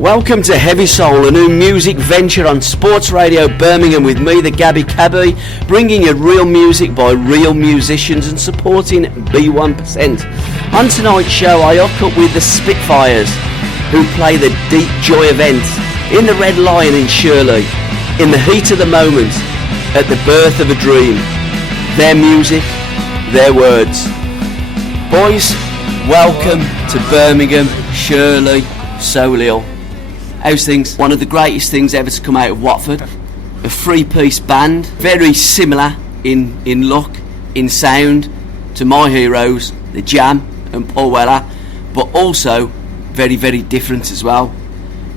Welcome to Heavy Soul, a new music venture on Sports Radio Birmingham with me, the Gabbie, bringing you real music by real musicians and supporting B1%. On tonight's show, I hook up with the Spitfires, who play the Deep Joy event in the Red Lion in Shirley, in the heat of the moment, at the birth of a dream. Their music, their words. Boys, welcome to Birmingham, Shirley, Solihull. How's things? One of the greatest things ever to come out of Watford. A three-piece band, very similar in look, in sound, to my heroes, the Jam and Paul Weller, but also very, very different as well.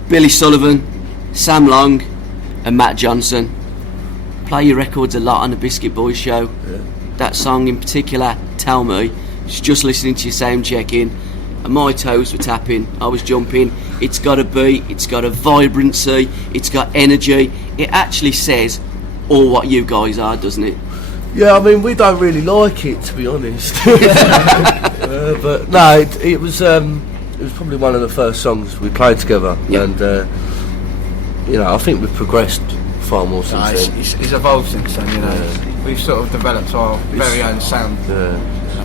Billy Sullivan, Sam Long and Matt Johnson. Play your records a lot on the Biscuit Boys show. Yeah. That song in particular, Tell Me, was just listening to your sound check-in, and my toes were tapping, I was jumping. It's got a beat, it's got a vibrancy, it's got energy. It actually says all what you guys are, doesn't it? Yeah, I mean, we don't really like it, to be honest. But no, it was probably one of the first songs we played together. Yep. And I think we've progressed far more since then. It's evolved since then, Yeah. We've sort of developed our very own sound. Yeah.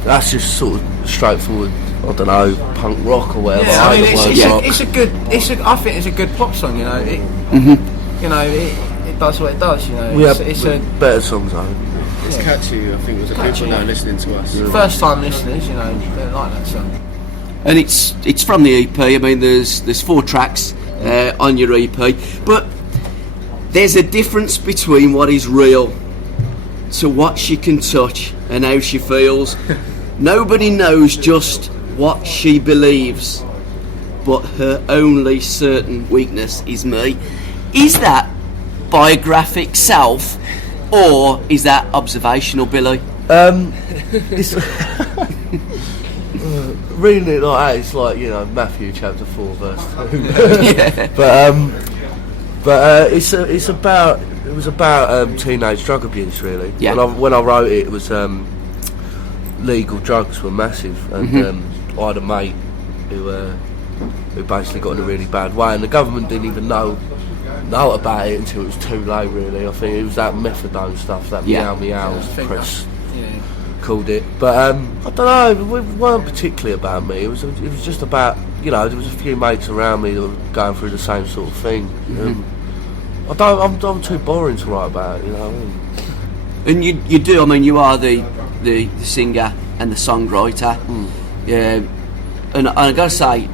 That's just sort of straightforward, I don't know, punk rock or whatever. Yeah, I mean, it's a good. I think it's a good pop song. It does what it does. It's better songs, I think. It's catchy. I think it was a people now listening to us. Yeah. First time listeners, they like that song. And it's from the EP. I mean, there's 4 tracks on your EP, but there's a difference between what is real to what she can touch and how she feels. Nobody knows just what she believes, but her only certain weakness is me. Is that biographic self, or is that observational, Billy? It's reading it like that, it's like, Matthew chapter 4 verse 2. Yeah. But it was about teenage drug abuse, really. Yeah. When I wrote it, it was legal drugs were massive, and I had a mate who basically got in a really bad way, and the government didn't even know about it until it was too late, really. I think it was that methadone stuff, that meows the press called it. But I don't know, it weren't particularly about me. It was just about, there was a few mates around me that were going through the same sort of thing. I'm too boring to write about, And you do. I mean, you are the singer and the songwriter. Yeah, and I got to say,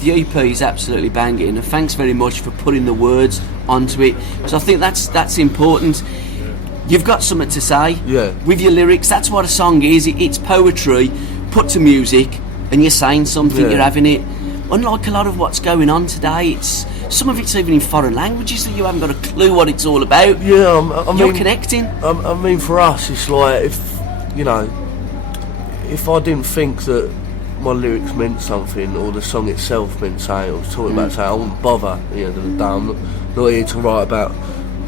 the EP is absolutely banging. And thanks very much for putting the words onto it. So I think that's important. You've got something to say. Yeah. With your lyrics, that's what a song is. It's poetry put to music, and you're saying something. You're having it. Unlike a lot of what's going on today, some of it's even in foreign languages that you haven't got a clue what it's all about. Yeah, you're connecting. I mean, for us, it's like if I didn't think that my lyrics meant something, or the song itself meant something, I was talking about something, I wouldn't bother at the end of the day. I'm not here to write about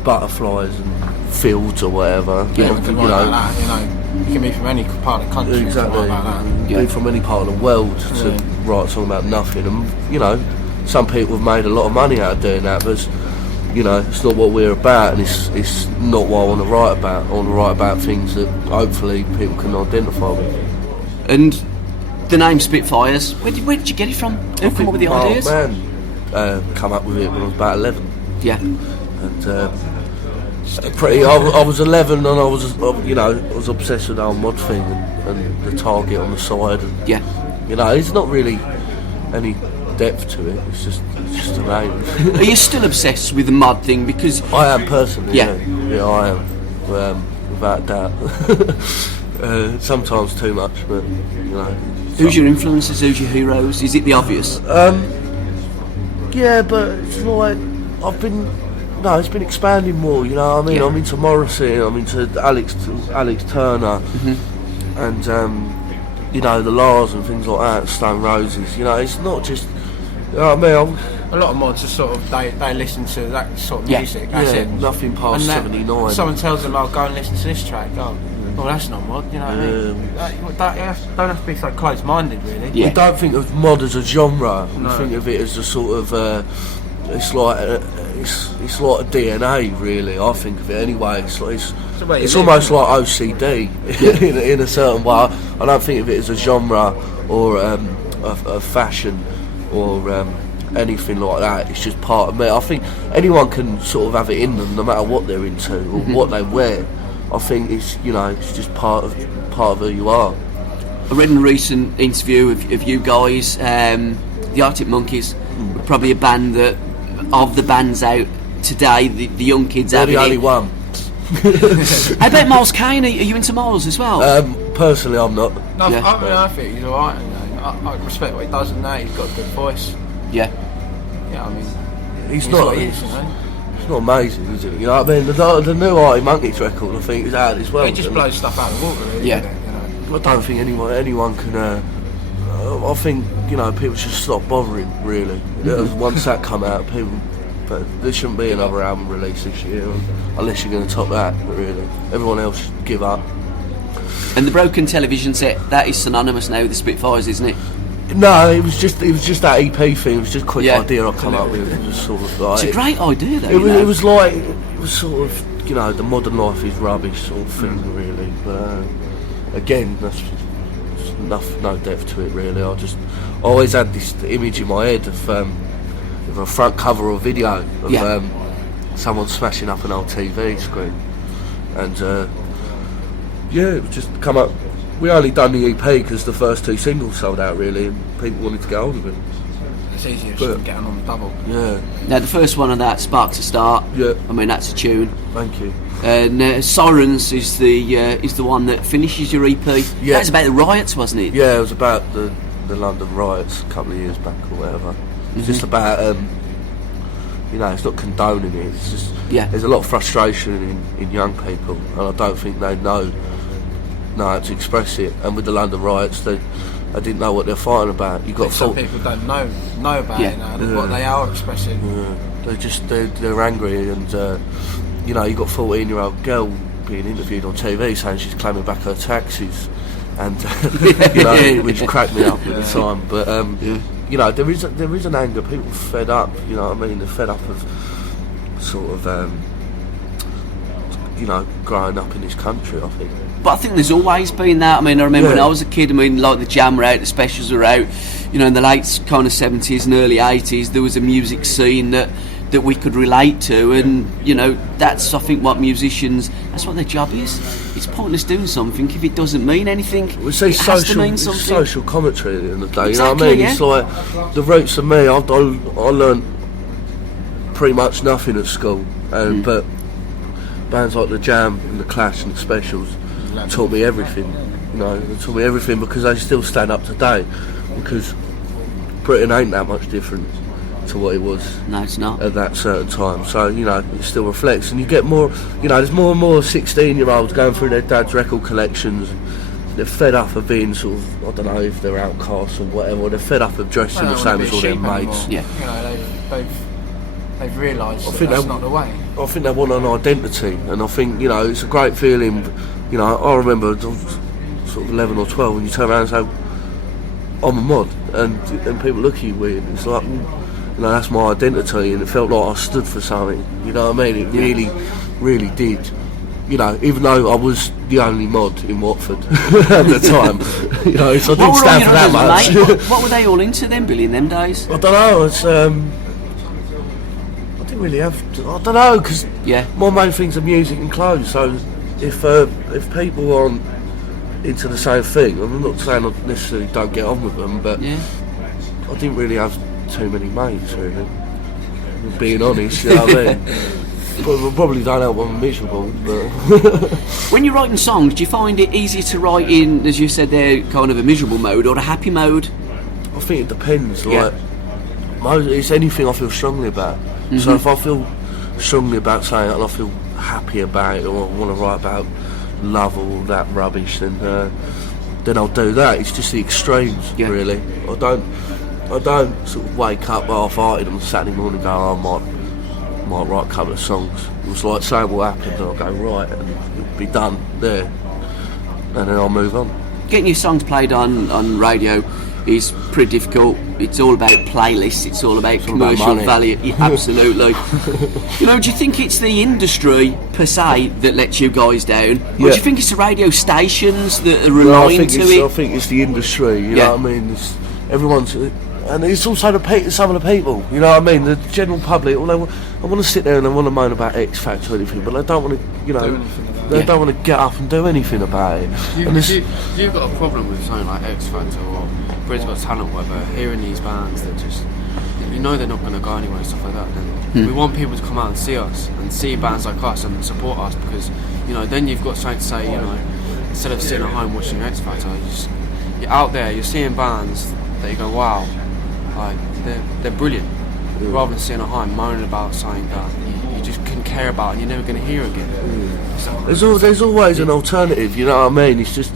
butterflies and fields or whatever. Yeah, you can be from any part of the country. Exactly. Be from any part of the world to write a song about nothing. And some people have made a lot of money out of doing that, but it's not what we're about, and it's not what I want to write about. I want to write about things that hopefully people can identify with. And the name Spitfires, where did you get it from? Who came up with the ideas? Come up with it when I was about 11. Yeah. And I was 11, and I was obsessed with the whole mod thing and the target on the side. And, it's not really any depth to it. It's just a name. Are you still obsessed with the mod thing? Because I am personally. Yeah, I am. Without doubt. Sometimes too much, but Who's your influences? Who's your heroes? Is it the obvious? Yeah, but it's like it's been expanding more. I'm into Morrissey. I'm into Alex Turner, and the Lars and things like that. Stone Roses. It's not just. A lot of mods are sort of they listen to that sort of music. That's it. Nothing past 79. Someone tells them, "Oh, go and listen to this track." Oh, Well, that's not mod, you know what I mean? Don't have to be so close-minded, really. Yeah. We don't think of mod as a genre. We think of it as a sort of. It's like a DNA, really. I think of it anyway. It's almost like OCD in a certain way. I don't think of it as a genre or a fashion or anything like that. It's just part of me. I think anyone can sort of have it in them, no matter what they're into or what they wear. I think it's just part of who you are. I read in a recent interview of you guys, the Arctic Monkeys were probably a band that, of the bands out today, the young kids They're having the only it. one. How about Miles Kane? Are you into Miles as well? Personally, I'm not. No, Yeah. I think he's alright. I respect what he does and that. He's got a good voice. Yeah. Yeah, I mean, He's not. what he is, you know. It's not amazing, is it? You know what I mean? The new Arctic Monkeys record, I think, is out as well. He just blows stuff out of the water, really. Yeah. Doesn't it, you know? I don't think anyone can. I think people should stop bothering. Really, once that come out, people. But there shouldn't be another album released this year unless you're going to top that. Really, everyone else should give up. And the broken television set, that is synonymous now with the Spitfires, isn't it? No, it was just that EP thing. It was just a quick Yeah. idea I come up with. It was sort of like It's a great idea, though. it was sort of the modern life is rubbish sort of thing, really. But again, that's no depth to it, really. I always had this image in my head of a front cover or video of someone smashing up an old TV screen, and it was just come up. We only done the EP because the first two singles sold out, really, and people wanted to get hold of it. It's easier just to get on the double. Yeah, Now, the first one of that, Sparks a Start. Yeah. I mean, that's a tune. thank you. And Sirens is the one that finishes your EP. Yeah. That was about the riots, wasn't it? Yeah, it was about the London riots a couple of years back or whatever. It's just about it's not condoning it. It's just there's a lot of frustration in young people, and I don't think they know how to express it. And with the London riots, they didn't know what they're fighting about. You got Some people don't know about it now, what they are expressing. they're angry, and you got 14-year-old girl being interviewed on TV saying she's claiming back her taxes, and which cracked me up at the time. But there is an anger. People are fed up. You know what I mean? They're fed up of sort of growing up in this country, I think. But I think there's always been that. I mean, I remember when I was a kid, like the Jam were out, the Specials were out, in the late kind of 70s and early 80s, there was a music scene that we could relate to, and, that's, I think, what musicians, that's what their job is. It's pointless doing something if it doesn't mean anything. Well, it has to mean it's something. social commentary at the end of the day, Exactly, you know what I mean? It's like, the roots of me, I learned pretty much nothing at school, but bands like the Jam and the Clash and the Specials taught me everything. They taught me everything because they still stand up today. Because Britain ain't that much different to what it was. No, it's not. At that certain time. So it still reflects, and you get more. There's more and more 16-year-olds going through their dad's record collections. They're fed up of being sort of, I don't know if they're outcasts or whatever. They're fed up of dressing the same as all their mates. Yeah. They've realised that's not the way. I think they want an identity, and I think it's a great feeling. I remember sort of 11 or 12 when you turn around and say, I'm a mod, and people look at you weird. It's like, that's my identity, and it felt like I stood for something. You know what I mean? It really, really did. Even though I was the only mod in Watford at the time, so I didn't stand for that much. Mate? What were they all into then, Billy, in them days? I don't know. It's I didn't really have. I don't know, because my main things are music and clothes. So if people aren't into the same thing, I'm not saying I necessarily don't get on with them, but I didn't really have too many mates, really. Being honest, you know what I mean? Probably don't help when I'm miserable, but When you're writing songs, do you find it easier to write in, as you said there, kind of a miserable mode or a happy mode? I think it depends. It's anything I feel strongly about. So if I feel strongly about something and I feel happy about it, or I want to write about love or all that rubbish, then I'll do that. It's just the extremes, really. I don't sort of wake up half-hearted on Saturday morning and go, I might write a couple of songs. It was like saying what happened, and I'll go, right, and it'll be done there. and then I'll move on. Getting your songs played on radio is pretty difficult. It's all about playlists. It's all about commercial money. value. Yeah, absolutely. You know, do you think it's the industry per se that lets you guys down, or do you think it's the radio stations that are relying to it? I think it's the industry. You know what I mean? Everyone's, and it's also some of the people. You know what I mean? The general public. I want to sit there and they want to moan about X Factor or anything, but they don't want to. You know. They don't want to get up and do anything about it. You've got a problem with something like X Factor or Britain's Got Talent, whatever, hearing these bands that just, you know, they're not going to go anywhere and stuff like that. Then we want people to come out and see us and see bands like us and support us, because, you know, then you've got something to say. You know, instead of sitting at home watching X Factor, you're out there, you're seeing bands that you go, wow, like they're brilliant, rather than sitting at home moaning about something that you just couldn't care about and you're never going to hear again. There's always an alternative, you know what I mean? It's just,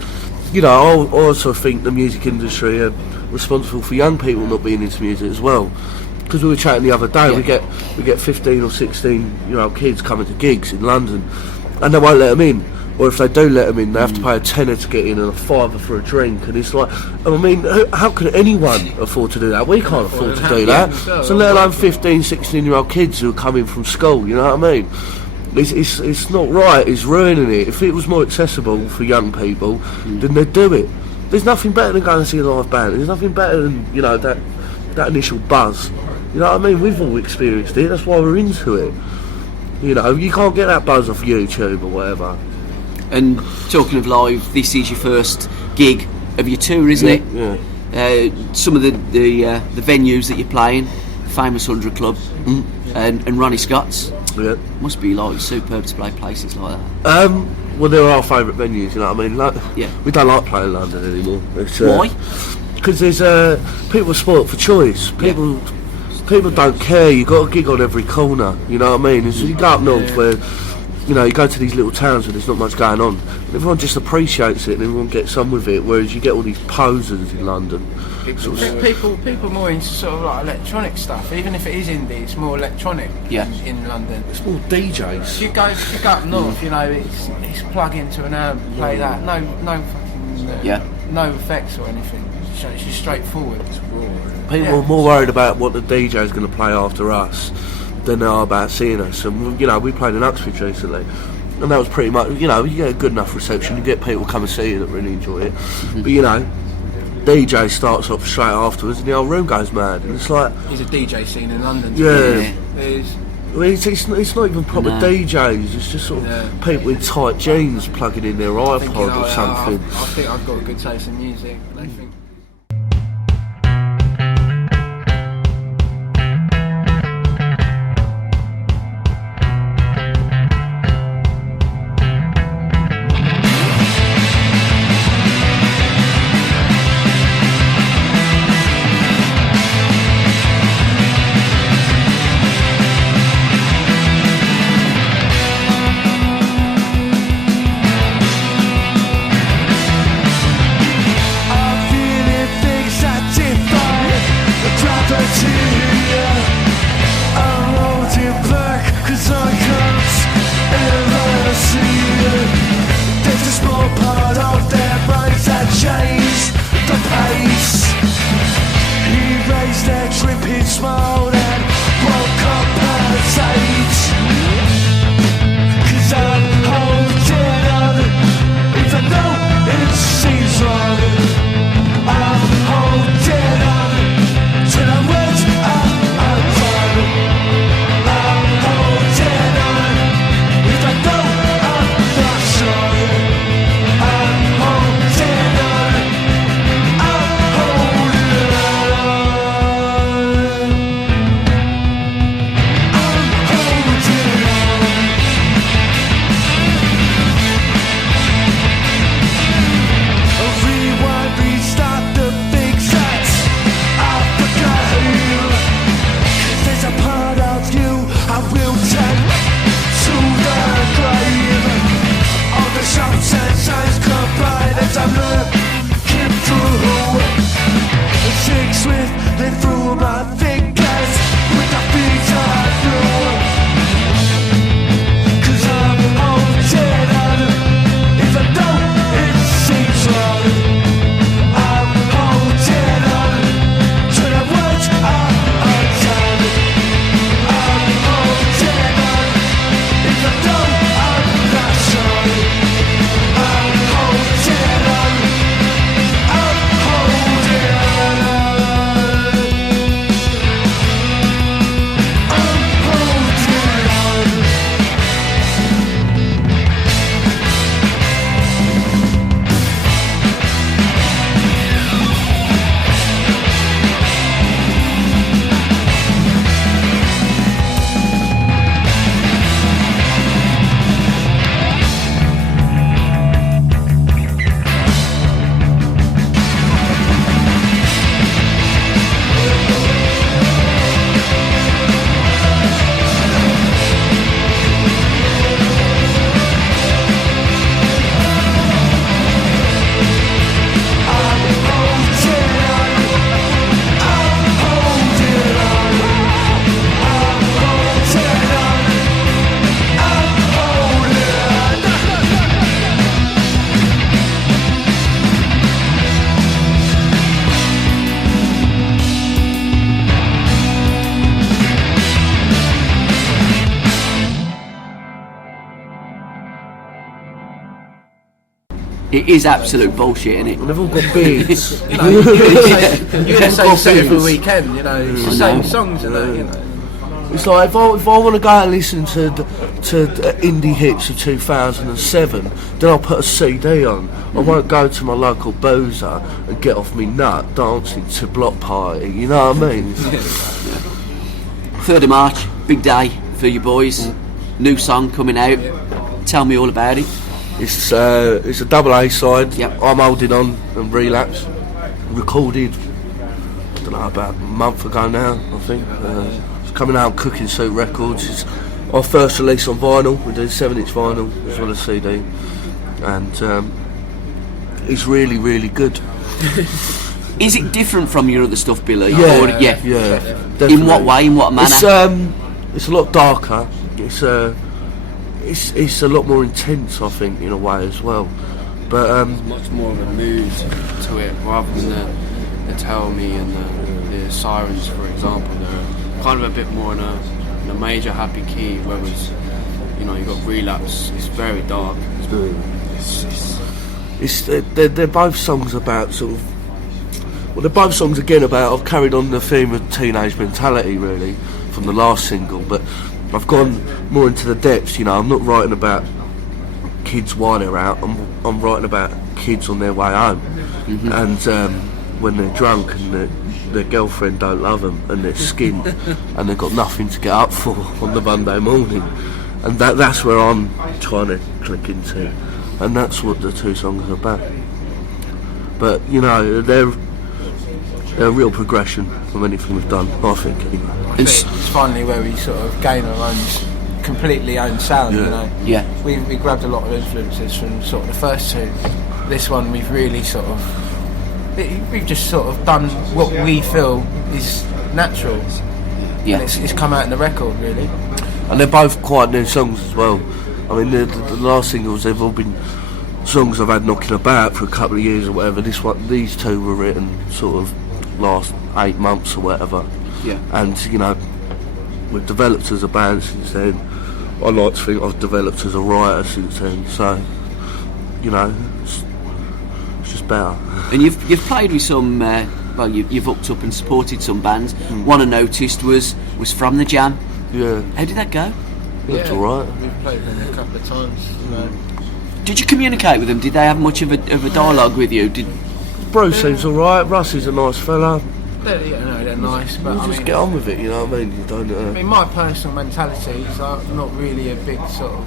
you know, I also think the music industry are responsible for young people not being into music as well. Because we were chatting the other day, we get 15 or 16-year-old kids coming to gigs in London, and they won't let them in. Or if they do let them in, they have to pay a tenner to get in and a fiver for a drink. And it's like, I mean, how can anyone afford to do that? We can't afford to do that. So let alone 15, 16-year-old kids who are coming from school, you know what I mean? It's not right, it's ruining it. If it was more accessible for young people, then they'd do it. There's nothing better than going to see a live band. There's nothing better than, you know, that initial buzz. You know what I mean? We've all experienced it, that's why we're into it. You know, you can't get that buzz off YouTube or whatever. And talking of live, this is your first gig of your tour, isn't it? Yeah. Some of the venues that you're playing, Famous 100 Club and Ronnie Scott's. Yeah. Must be like superb to play places like that. Well, they're our favourite venues, you know what I mean? Like, we don't like playing London anymore. Why? Because there's people are spoilt for choice. People don't care. You got a gig on every corner, you know what I mean? So you go up north where, you know, you go to these little towns where there's not much going on. Everyone just appreciates it and everyone gets on with it, whereas you get all these posers in London. People more into sort of like electronic stuff, even if it is indie, it's more electronic in London. It's more DJs. If you go up north, you know, it's plug into an amp, play that, no fucking no effects or anything. It's just straightforward. People are more worried about what the DJ is going to play after us than they are about seeing us. And, you know, we played in Uxbridge recently, and that was pretty much, you know, you get a good enough reception, you get people come and see you that really enjoy it. But, you know, DJ starts off straight afterwards and the whole room goes mad, and it's like, there's a DJ scene in London. It's not even proper DJs, it's just sort of people in tight jeans plugging in their iPod or something. I think I've got a good taste in music. I think. I feel It is absolute bullshit, isn't it? And they've all got beards. You know, you're the same set every weekend. You know, it's the same songs and that. You know. It's like if I want to go out and listen to the indie hits of 2007, then I'll put a CD on. I won't go to my local boozer and get off me nut dancing to Block Party. You know what I mean? 3rd of March, big day for you boys. New song coming out. Tell me all about it. It's a double A side. Yep. I'm holding on and Relapse. Recorded, I don't know, about a month ago now, I think. It's coming out on Cooking Suit Records. It's our first release on vinyl. We do 7-inch vinyl as well as CD, and it's really, really good. Is it different from your other stuff, Billy? Yeah, Or, yeah. Definitely. In what way? In what manner? It's a lot darker. It's a lot more intense, I think, in a way as well. But Much more of a mood to it, rather than the Tell Me and the Sirens, for example. They're kind of a bit more in a major happy key, whereas you got Relapse. It's very dark. They're both songs about sort of. Well, they're both songs again about. I've carried on the theme of teenage mentality really from the last single, but I've gone more into the depths. I'm not writing about kids while they're out. I'm writing about kids on their way home, and when they're drunk and their girlfriend don't love them and they're skinned and they've got nothing to get up for on the Monday morning, and that's where I'm trying to click into, and that's what the two songs are about. But they're a real progression from anything we've done, I think. Anyway. I think it's finally where we sort of gain our own completely own sound. Yeah. We grabbed a lot of influences from sort of the first two. This one we've really we've just sort of done what we feel is natural. Yeah. And it's come out in the record, really. And they're both quite new songs as well. I mean, the last singles, they've all been songs I've had knocking about for a couple of years or whatever. These two were written sort of last 8 months or whatever. Yeah. And we've developed as a band since then. I like to think I've developed as a writer since then. So, it's just better. And you've played with some. You've hooked up and supported some bands. One I noticed was From the Jam. Yeah. How did that go? That's alright. We've played with them a couple of times. Did you communicate with them? Did they have much of a dialogue with you? Bro seems alright. Russ is a nice fella. They're nice, but You just get on with it. You know what I mean? You don't. I mean, my personal mentality is I'm not really a big sort of.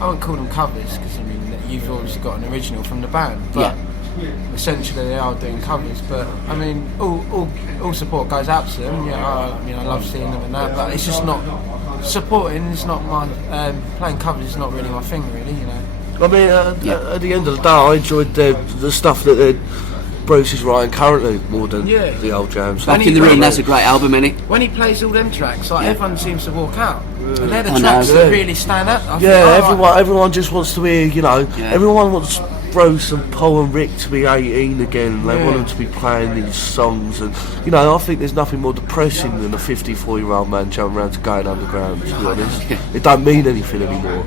I won't call them covers because you've obviously got an original from the band, but essentially they are doing covers. But I mean, all support goes out to them. I love seeing them and that, but it's just not supporting. It's not my playing covers is not really my thing, really. I mean, at the end of the day, I enjoyed the stuff that Bruce is writing currently more than the old jams. Back in the Room, that's a great album, innit? When he plays all them tracks, everyone seems to walk out. And they're the tracks that really stand out. Everyone just wants to hear, everyone wants Bruce and Paul and Rick to be 18 again, and they want them to be playing these songs, and I think there's nothing more depressing than a 54-year-old man jumping around to Going Underground, to be honest. It don't mean anything anymore.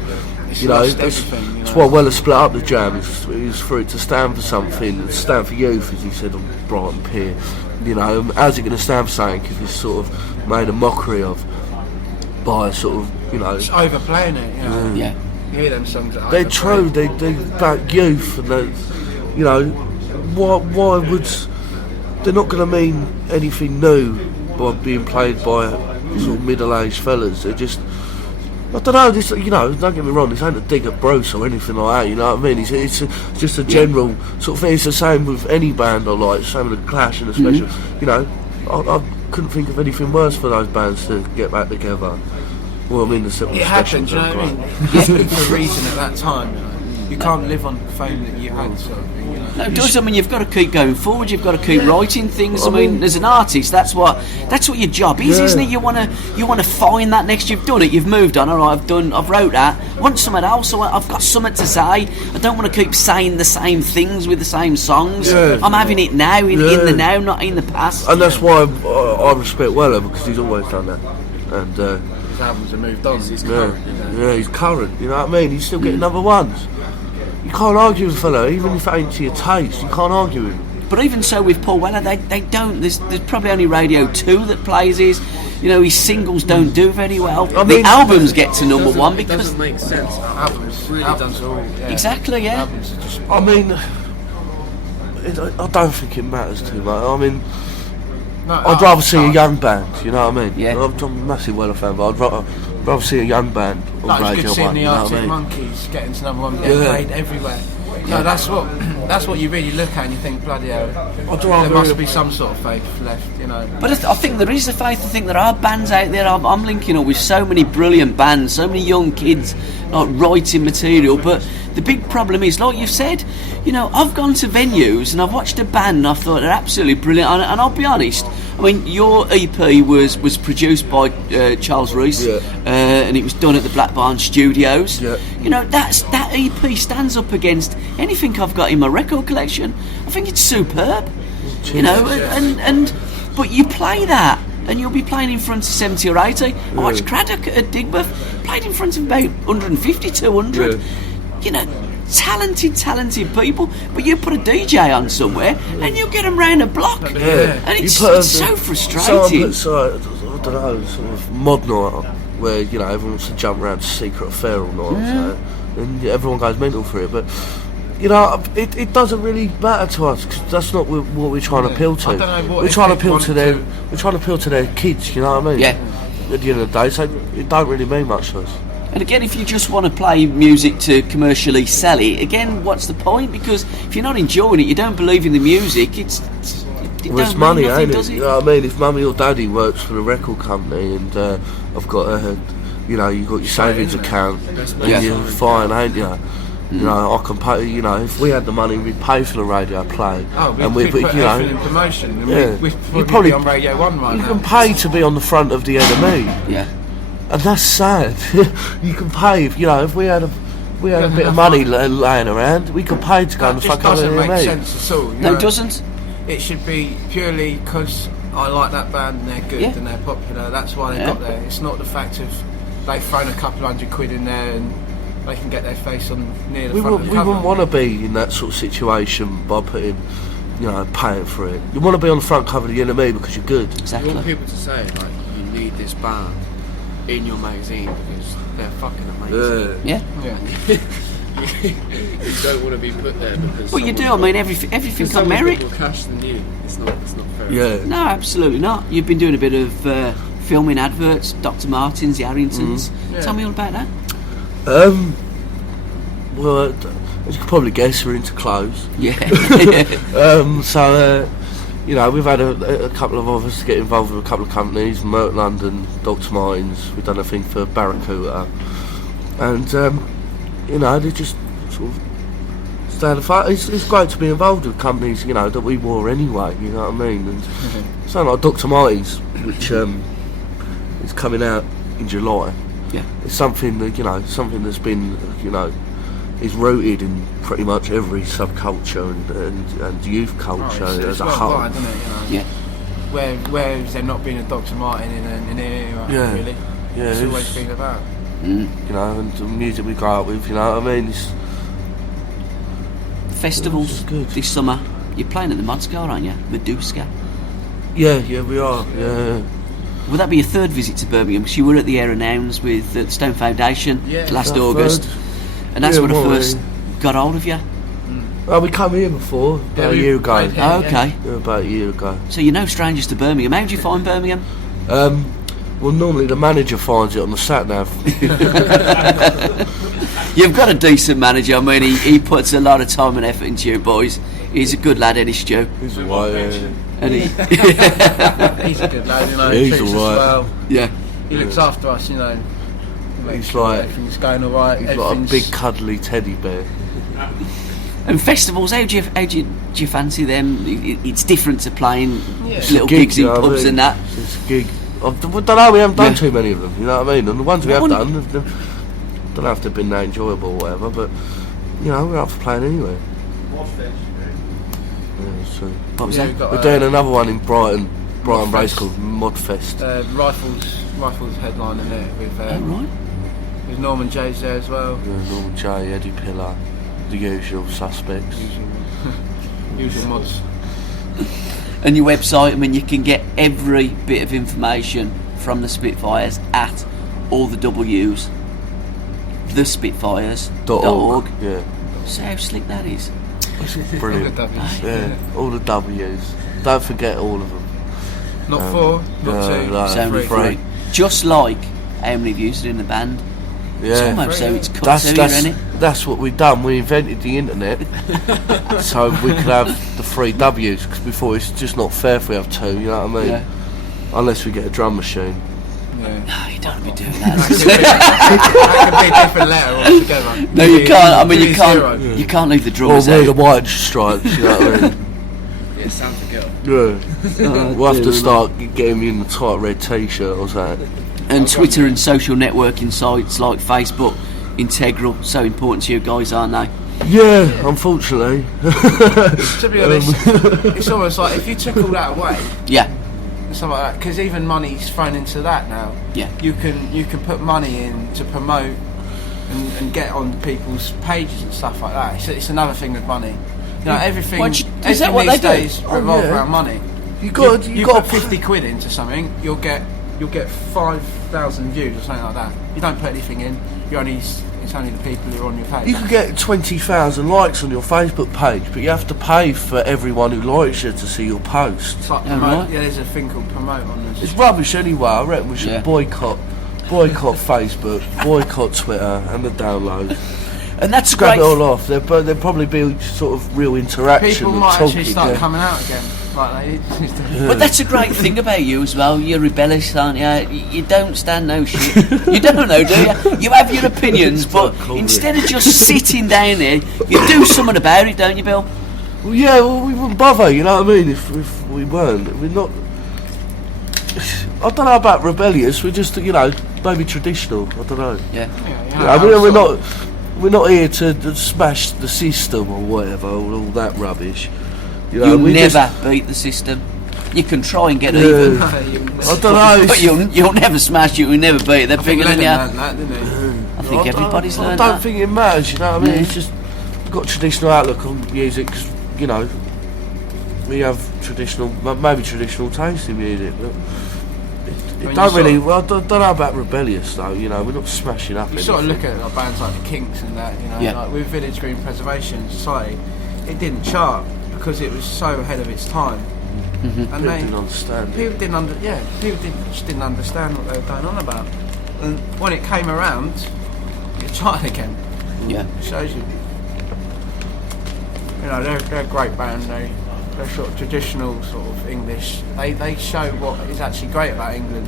That's why Weller split up the Jam, is for it to stand for something, stand for youth, as he said on Brighton Pier. How's it going to stand for something if it's sort of made a mockery of by sort of, It's overplaying it, Yeah. You hear them songs that they're true, they about youth, and why would they're not going to mean anything new by being played by sort of middle-aged fellas. They're just, I don't know, this, don't get me wrong, this ain't a dig at Bruce or anything like that, you know what I mean? It's just a general sort of thing. It's the same with any band I like, same with the Clash and especially, I couldn't think of anything worse for those bands to get back together. Well, I mean, the simple it happened, you know what I mean? It happened for a reason at that time, You can't live on the fame that you had, sort of thing, No, it does. I mean, you've got to keep going forward. You've got to keep writing things. I mean, as an artist, that's what your job is, isn't it? You want to find that next. You've done it. You've moved on. All right, I've wrote that. I want something else. I've got something to say. I don't want to keep saying the same things with the same songs. Yeah. I'm having it now, in the now, not in the past. And that's why I respect Weller, because he's always done that. And his albums have moved on. He's current. he's current. You know what I mean? He's still getting number ones. You can't argue with a fella, even if it ain't to your taste. You can't argue with him. But even so, with Paul Weller, they don't. There's probably only Radio 2 that plays his. You know, his singles don't do very well. The albums get to number one it because doesn't make sense. Albums really albums all, yeah. exactly, yeah. Albums are just I mean, I don't think it matters too much. I mean, no, I'd rather see a young band, you know what I mean? Yeah. I'm a massive Weller fan, but I'd rather see a young band on Like, it's Radio good seeing 1, the you know what Arctic I mean? Monkeys getting to number one, getting Yeah. played everywhere. No, that's what you really look at and you think, bloody hell, I'd there rather- must be some sort of faith left, you know. But I think there is a faith. I think there are bands out there. I'm linking up with so many brilliant bands, so many young kids like writing material. But the big problem is, like you've said, you know, I've gone to venues and I've watched a band and I thought they're absolutely brilliant. And I'll be honest, I mean, your EP was produced by Charles Rees, Yeah. and it was done at the Black Barn Studios. Yeah. You know, that EP stands up against anything I've got in my record collection. I think it's superb. You know, and but you play that, and you'll be playing in front of 70 or 80. I watched Craddock at Digbeth, played in front of about 150, 200. Yeah. You know, talented people. But you put a DJ on somewhere, and you get them round a block. Yeah. And it's You put so Someone frustrating. puts, I don't know, sort of mod night on, where, you know, everyone wants to jump around to Secret Affair all night, so, and everyone goes mental for it, but, you know, it doesn't really matter to us, because that's not what we're trying to appeal to. I don't know what we're if trying to they appeal want to their kids, you know what I mean? Yeah. At the end of the day, so it don't really mean much to us. And again, if you just want to play music to commercially sell it, again, what's the point? Because if you're not enjoying it, you don't believe in the music, it Well, it's don't money, mean nothing, ain't does it? it? You know what I mean? If mummy or daddy works for a record company and I've got you know, you've got your savings account, then Yeah. you're fine, ain't you? You know, I can pay. You know, if we had the money, we'd pay for the radio play, and we put you everything in know, promotion. And yeah. we'd You probably be on Radio 1 right you now. can pay to be on the front of the enemy, Yeah. and that's sad. You can pay, if, you know, if we had a bit of enough money laying around, we could pay to go on the That front just of the doesn't make enemy. sense at all. you No, know. it doesn't. It should be purely because I like that band and they're good Yeah. and they're popular. That's why they Yeah. got there. It's not the fact of they've thrown a couple £100 in there and they can get their face on near the We front of the cover. wouldn't want to be in that sort of situation by putting, you know, paying for it. You want to be on the front cover of the enemy because you're good. You Exactly. want people to say, like, you need this band in your magazine because they're fucking amazing. Yeah. Yeah. You don't want to be put there because. Well, you do. I someone's mean, got- everything because on someone's merit. got more cash than you. It's not fair. Yeah. No, absolutely not. You've been doing a bit of filming adverts, Dr. Martens, the Harringtons. Yeah. Tell me all about that. Well, as you can probably guess, we're into clothes. Yeah. So, you know, we've had a couple of us get involved with a couple of companies, Merck London, Dr. Martens. We've done a thing for Barracuda, and you know, they just sort of stand apart. It's great to be involved with companies, you know, that we wore anyway. You know what I mean? And something like Dr. Martens, which is coming out in July. Yeah. It's something that, you know, something that's been, you know, is rooted in pretty much every subculture and youth culture as a whole. Worldwide, isn't it, you know? Yeah. Where has there not been a Dr. Martin in an era, Yeah. really? Yeah, It's it's- always been about. You know, and the music we grow up with, you know what I mean? It's Festivals It's good. this summer. You're playing at the Modscar, aren't you? Meduska. yeah, we are. Yeah. Will that be your third visit to Birmingham? Because you were at the Air and Nouns with the Stone Foundation last Our August. third. And that's Yeah, when I more, first got hold of you. Oh, we come here before about a year ago. played here. Oh, okay. Yeah, about a year ago. So you're no strangers to Birmingham. How did you find Birmingham? Well, normally the manager finds it on the sat nav. You've got a decent manager. I mean, he puts a lot of time and effort into you boys. He's a good lad, Eddie Stew. He's alright. And he, He's a good lad, you know. Yeah, He he's treats us alright. well. yeah. He looks after us, you know. He makes He's sure like- everything's going all right. He's like a everything's- big cuddly teddy bear. And festivals, how do you fancy them? It's different to playing Yeah. little Gig, gigs in you know what I pubs mean? and that. It's a gig. I don't know, we haven't done Yeah. too many of them, you know what I mean? And the ones we have Well, done, don't have to have been that enjoyable or whatever, but, you know, we're up for playing anyway. Yeah, so. What was Yeah, that? we've got, We're doing another one in Brighton Race called Modfest. Rifles headliner there with Oh, right. with Norman Jay's there as well. Norman J, Eddie Pillar, the usual suspects. Usual mods. And your website, I mean, you can get every bit of information from the Spitfires at all the W's, thespitfires.org. Yeah. See how slick that is? Brilliant. All the W's. Yeah, all the W's. Don't forget all of them. Not 4, not 2. No, It's only 3. Just like how many views are in the band. It's Yeah. almost so it's cut to you, isn't it? That's what we've done. We invented the internet so we could have the 3 W's, because before it's just not fair if we have 2, you know what I mean? Yeah. Unless we get a drum machine. Yeah. No, you don't be doing that. That could be a different letter altogether. No, you can't. I mean, Give me you can't. 0. You can't leave the Or drummers wear the out. white stripes, you know what I mean? Yeah, Santa girl. Yeah. We'll have to start getting me in the tight red t-shirt or something. And Twitter and social networking sites like Facebook, integral, so important to you guys, aren't they? Yeah, unfortunately. To be honest, it's almost like if you took all that away, Yeah, and stuff like that, because even money's thrown into that now. yeah. You can put money in to promote and get on people's pages and stuff like that. It's another thing with money. You know, everything. Is that everything what these they do? days revolve yeah. around money. You got You put 50 quid into something, you'll get 5,000 views or something like that. You don't put anything in. It's only the people who are on your page. You could get 20,000 likes on your Facebook page, but you have to pay for everyone who likes you to see your post. It's like Yeah, promote. right. Yeah, there's a thing called promote on this. It's rubbish anyway. I reckon we should Yeah. boycott Facebook, boycott Twitter, and the download. And that's Scrap great. it all off. There'd probably be sort of real interaction. People and might talking, actually start yeah. coming out again. Like they used to. But that's a great thing about you as well. You're rebellious, aren't you? You don't stand no shit. You don't know, do you? You have your opinions, but instead of just sitting down there, you do something about it, don't you, Bill? Well, yeah, well, we wouldn't bother, you know what I mean, if we weren't. We're not... I don't know about rebellious, we're just, you know, maybe traditional, I don't know. Yeah. I mean, we're not here to smash the system or whatever, or all that rubbish. You know, You'll we never just- beat the system. You can try and get even, I don't know. but you'll never smash it. You'll never beat it. They're bigger than you. That, didn't they? I think everybody's I learned don't that. think it matters, you know what I mean? Yeah. It's just, we've got a traditional outlook on music, 'cause, you know, we have maybe traditional taste in music, but mean, it don't you really, sort well, I don't know about rebellious though, you know, we're not smashing up You anything. sort of look at like, bands like the Kinks and that, you know, Yeah. like with Village Green Preservation Society, it didn't chart because it was so ahead of its time. And People didn't understand it. People just didn't understand what they were going on about. And when it came around, it charted again. Yeah. It shows you. You know, they're a great band. They're sort of traditional, sort of English. They show what is actually great about England.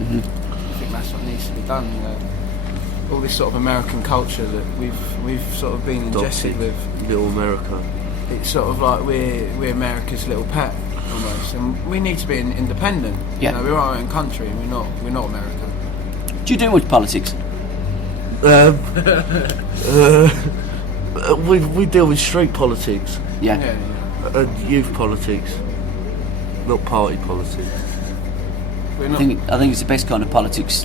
I think that's what needs to be done. You know, all this sort of American culture that we've sort of been ingested Adopted with. Little America. It's sort of like we're America's little pet almost, and we need to be independent. Yeah. You know, we're our own country, and we're not America. Do you do much politics? We deal with street politics Yeah. Yeah. and youth politics, not party politics. We're I not. think it's the best kind of politics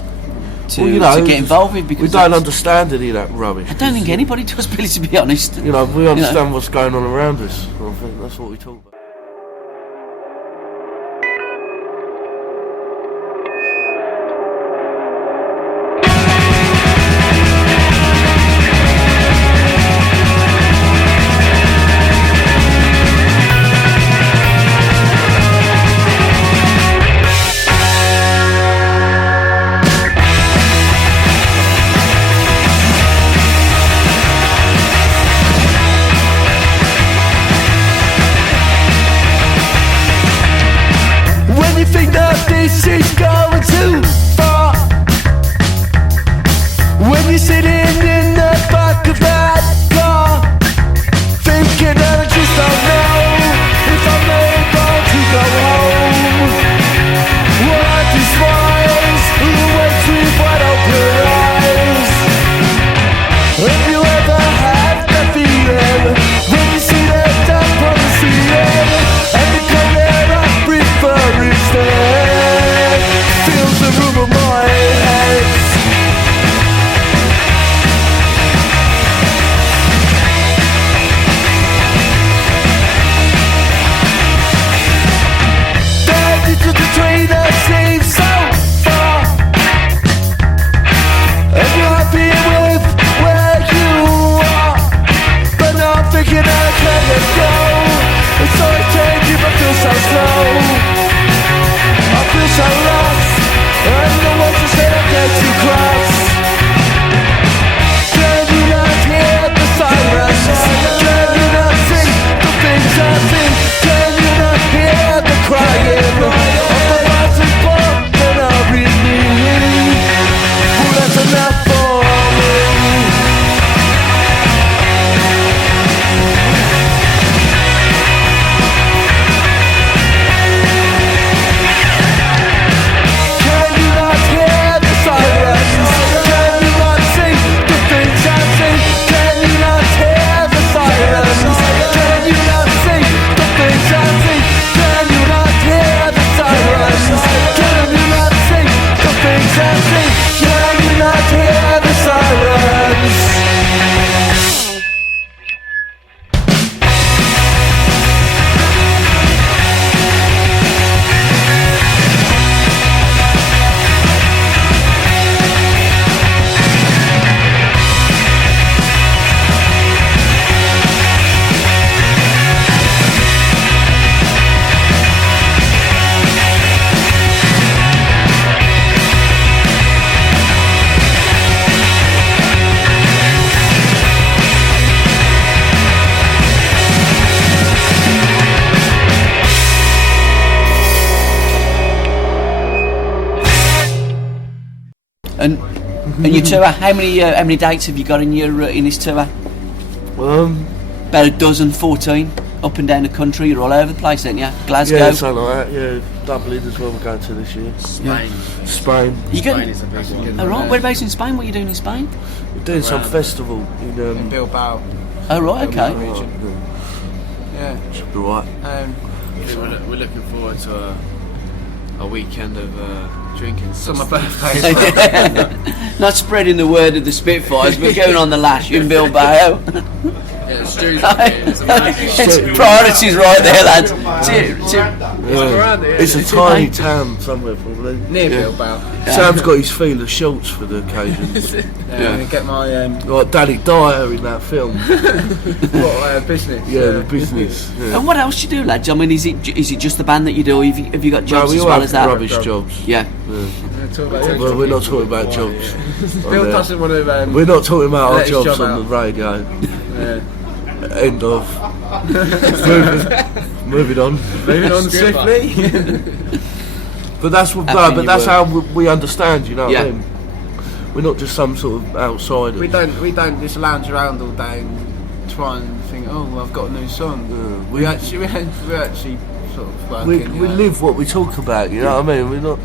to, Well, you know, to get involved with, because we don't that's- understand any of that rubbish. I don't think anybody does, Billy, to be honest. You know, we understand what's going on around us. I think that's what we talk about. cannot hear the sirens. And your tour, how many dates have you got in your in this tour? About a dozen, 14, up and down the country. You're all over the place, aren't you? Glasgow. Yeah, something like that. Yeah, Dublin as well. We're going to this year. Spain. Spain. You Spain is a big one. Oh, right. Whereabouts in Spain? What are you doing in Spain? We're doing some festival In Bilbao. Oh, right. Okay. Region. Yeah. Should be right. We're looking forward to a weekend of drinking. Summer birthday. Not spreading the word of the Spitfires. We're going on the lash in Bilbao. Yeah, Stu's It's priorities right there, lads. It's a tiny town somewhere probably. Near Bilbao. Sam's got his feeler shorts for the occasion. I'm going to get my Like Danny Dyer in that film. business. Yeah, the business. Yeah. And what else do you do, lads? I mean, is it just the band that you do? Or have you got jobs we as all well have as that? rubbish jobs. Yeah. Well, we're not talking about jobs. Bill doesn't want to. We're not talking about our let his jobs job on out. the radio. Yeah. End of. Moving on. Moving on swiftly. But that's what. Happy But you that's were. how we understand. You know what Yeah. I mean? We're not just some sort of outsider. We don't just lounge around all day and try and think, oh, well, I've got a new song. We- We actually sort of We working. live what we talk about. You know what I mean? We're not.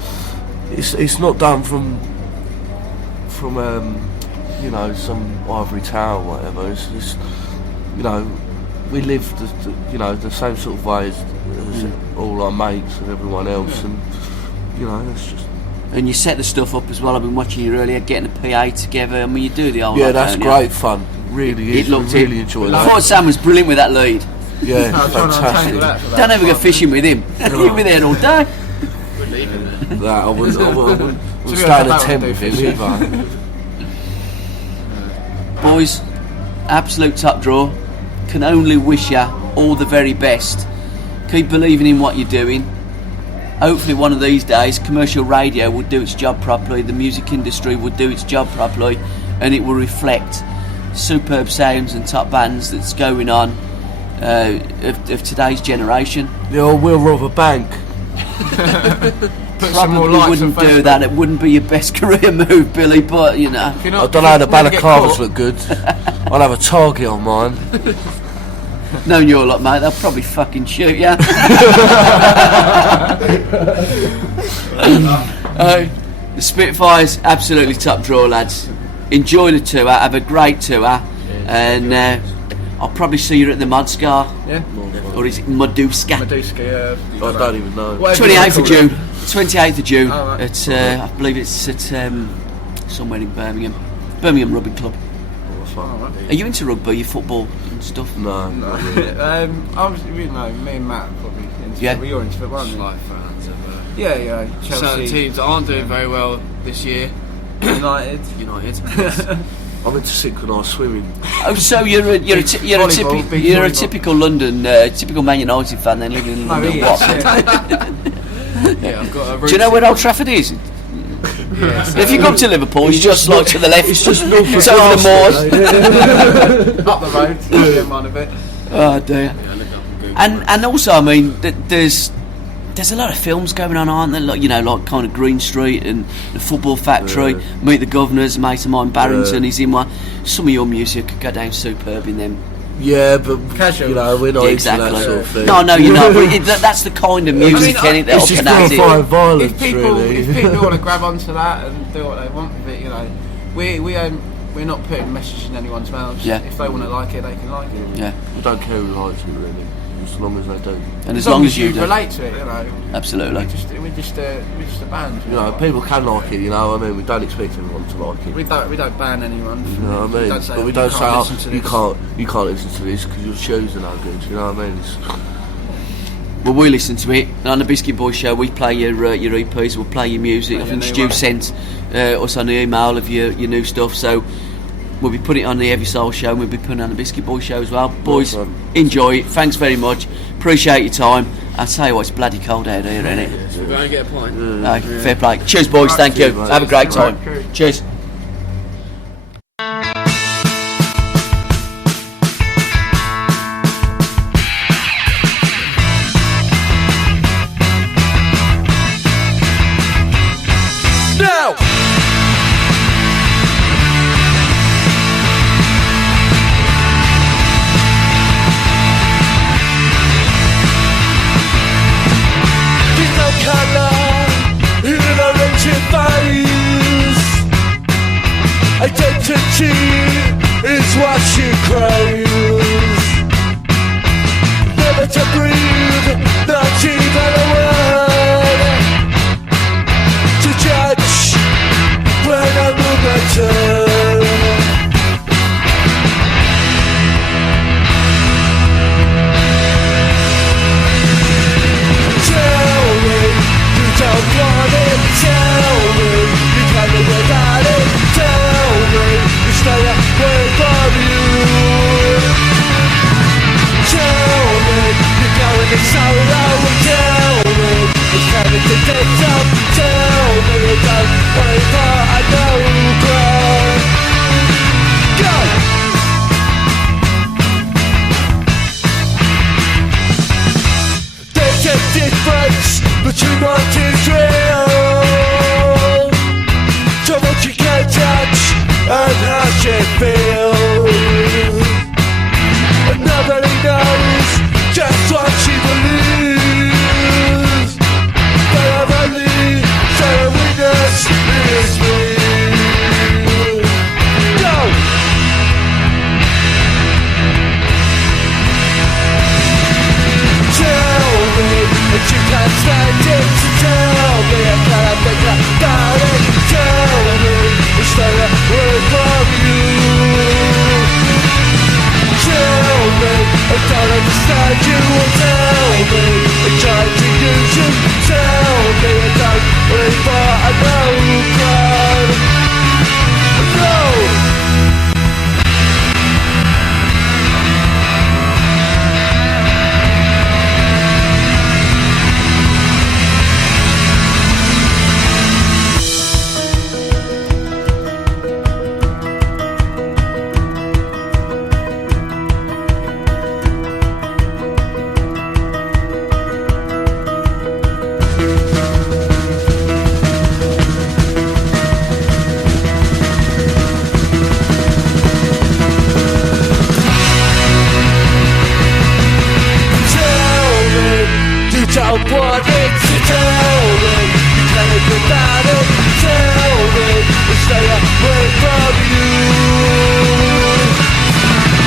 It's not done from you know, some ivory tower or whatever. It's just, you know, we live the same sort of way as all our mates and everyone else, and you know, that's just. And you set the stuff up as well. I've been watching you earlier, getting a PA together. I mean, you do the old. Yeah, lot, that's don't you? great fun. Really is. It looked I really enjoy I that. thought Sam was brilliant with that lead. Yeah, I'm trying to untangle fantastic. that for Don't ever go fishing with him. He'll be there all day. We're leaving there. That I wouldn't be stay in a honest, tent that with would him do either. Boys, absolute top draw. Can only wish you all the very best. Keep believing in what you're doing. Hopefully one of these days commercial radio will do its job properly, the music industry will do its job properly, and it will reflect superb sounds and top bands that's going on of today's generation. Yeah, we'll rob a bank. Put some more Probably likes wouldn't on do Facebook. that. It wouldn't be your best career move, Billy, but you know. If you're I not- don't know, the if you wanna get balaclavas caught- look good. I'll have a target on mine. Knowing your lot, mate, they'll probably fucking shoot you. The Spitfires, absolutely top draw, lads. Enjoy the tour, have a great tour, and I'll probably see you at the Modscar, Yeah. or is it Moduska? Meduska, I don't even know. whatever you 28th of call it. June. 28th of June. Oh, right. It's, I believe it's at somewhere in Birmingham. Birmingham Rugby Club. Are you into rugby, your football and stuff? No. No. I was, me and Matt probably into Yeah. it. Well, you're into it, weren't you? Like fans of Yeah, certain Chelsea, teams that aren't doing very well this year. United. United. I'm into synchronised swimming. Oh, so you're a volleyball, big volleyball. typical London, typical Man United fan then living in No, London. he What? is, yeah. Yeah, I've got a Do you know where Old Trafford is? If you come to Liverpool, it's just like to the left. It's just north of It's over the moors. Up the road, don't mind a bit. Oh dear. And also, I mean, there's a lot of films going on, aren't there? Like, you know, like kind of Green Street and the Football Factory. Yeah. Meet the Governors, mate of mine, Barrington. Yeah. He's in one. Some of your music could go down superb in them. Yeah, but Casual. you know, we're not Yeah, into exactly. that sort of thing. No, you're not. But that's the kind of music, isn't it? That It's just up and at it. glorifying violence, If people really. want to grab onto that and do what they want with it, you know, we're not putting messages in anyone's mouths. Yeah. If they want to like it, they can like it. Yeah. We don't care who likes it, really. as long as they do. And as long as you do. relate to it, you know. Absolutely. We're just a band. You know, people can like it. You know what I mean? We don't expect everyone to like it. We don't ban anyone. You know what I mean? But we don't say, you can't listen to this because your shoes are no good. You know what I mean? Well, we listen to it. And on the Biscuit Boys show, we play your EPs, we'll play your music. I think Stu sent us on the email of your new stuff, so we'll be putting it on the Heavy Soul show, and we'll be putting it on the Biscuit Boys show as well. Boys, enjoy it. Thanks very much. Appreciate your time. I'll tell you what, it's bloody cold out here, isn't it? We're going to get a pint. Fair play. Cheers, boys. Right, thank you. mate. Have a great time. Right, cheers. Identity is what she craves. Never to breathe, not even a word to judge when I move my turn. Tell me you don't want it. Tell me you can't live without it. Tell me you stay away from you. Tell me you're going to sorrow. Tell me it's coming to take some. Tell me you don't wait for I know cry. Go! There's a difference between what is real to what you can touch and how she feels. And nobody knows just what she believes. But I've only said a witness is me. Go! Tell me that you can't stand it. Tell me I cannot think about it. Tell me it's stay away from you. Tell me I don't understand you. Tell me I tried to use you. Tell me I don't wait for I know crowd. No! Don't want it to tell me you can't live without it. Tell me to stay away from you.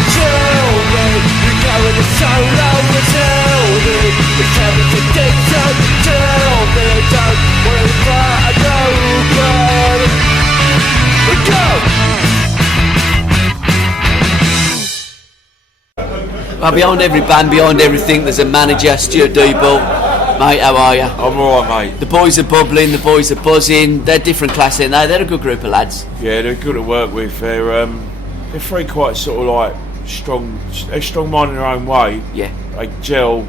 Tell me you're going to sorrow. Tell me it's coming to take some. Tell me don't worry for I know but go. Well, behind every band, behind everything, there's a manager, Stuart Deeble. Mate, how are you? I'm alright, mate. The boys are bubbling, the boys are buzzing. They're different class, aren't they? They're a good group of lads. Yeah, they're good to work with. They're three quite sort of like strong. They're strong-minded in their own way. Yeah. They gel,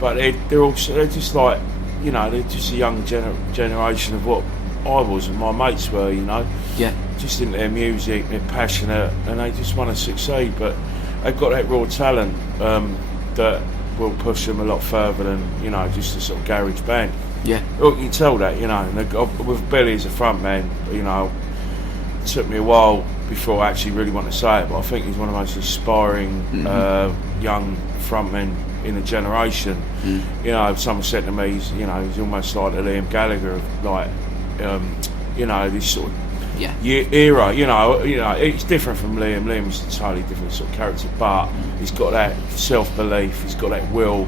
but they're just like, you know, they're just a young generation of what I was and my mates were. You know. Yeah. Just into their music, they're passionate, and they just want to succeed. But they've got that raw talent that will push them a lot further than, you know, just a sort of garage band. Yeah. Well, you can tell that, you know, and with Billy as a front man, you know, it took me a while before I actually really want to say it, but I think he's one of the most inspiring young frontmen in a generation. You know, someone said to me, he's almost like the Liam Gallagher of like, you know, this sort of era. You know, it's different from Liam. Liam's a totally different sort of character, but he's got that self-belief, he's got that will,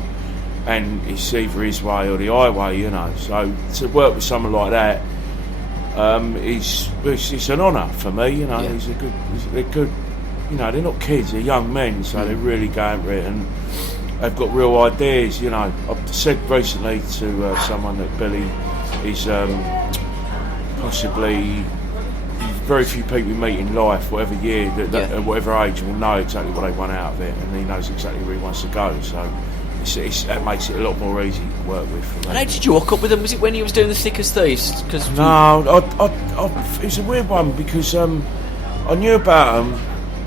and it's either his way or the highway. You know, so to work with someone like that, it's an honour for me. You know, they're good. You know, they're not kids; they're young men, so they're really going for it, and they've got real ideas. You know, I've said recently to someone that Billy is possibly very few people you meet in life, whatever year, at whatever age, will know exactly what they want out of it, and he knows exactly where he wants to go. So that makes it a lot more easy to work with. For me. And how did you hook up with him? Was it when he was doing the Thick as Thieves? No, it was a weird one because I knew about him.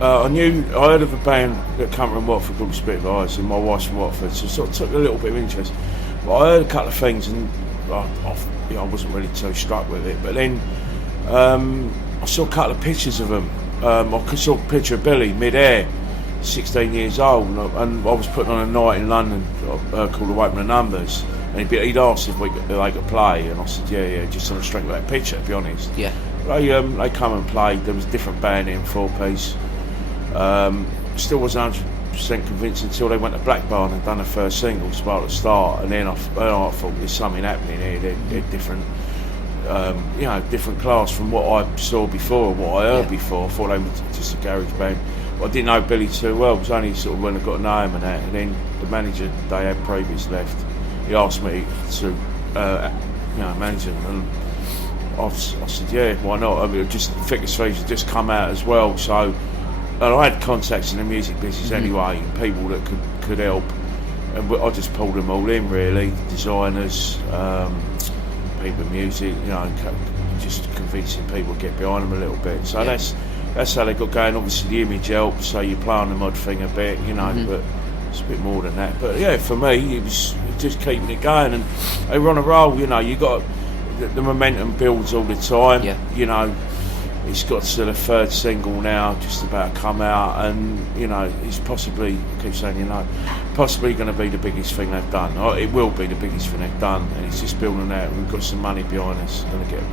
I heard of a band that come from Watford called Spitfires, and my wife's from Watford, so sort of took a little bit of interest. But I heard a couple of things, and I wasn't really too struck with it. But then I saw a couple of pictures of him. I saw a picture of Billy mid-air, 16 years old, and I was putting on a night in London called Away from the Numbers, and he'd asked if they could play, and I said, yeah, just on the strength of that picture, to be honest. Yeah. They come and played. There was a different band in 4-piece. Still wasn't 100% convinced until they went to Blackburn and done the first single, Spark the Start, and then I thought there's something happening here. They're different, different class from what I saw before and what I heard before. I thought they were just a garage band. But I didn't know Billy too well. It was only sort of when I got to know him and that. And then the manager they had previous left. He asked me to manage him, and I said, yeah, why not? I mean, just Thick as Thieves had just come out as well, so. And I had contacts in the music business anyway, and people that could help, and I just pulled them all in really, designers, people in music, just convincing people to get behind them a little bit. So that's how they got going. Obviously the image helps, so you play on the mod thing a bit, but it's a bit more than that. But yeah, for me it was just keeping it going, and they were on a roll. You got the momentum builds all the time. It's got to the third single now, just about to come out, and it's possibly, I keep saying possibly going to be the biggest thing they've done. It will be the biggest thing they've done, and it's just building out. We've got some money behind us, going to get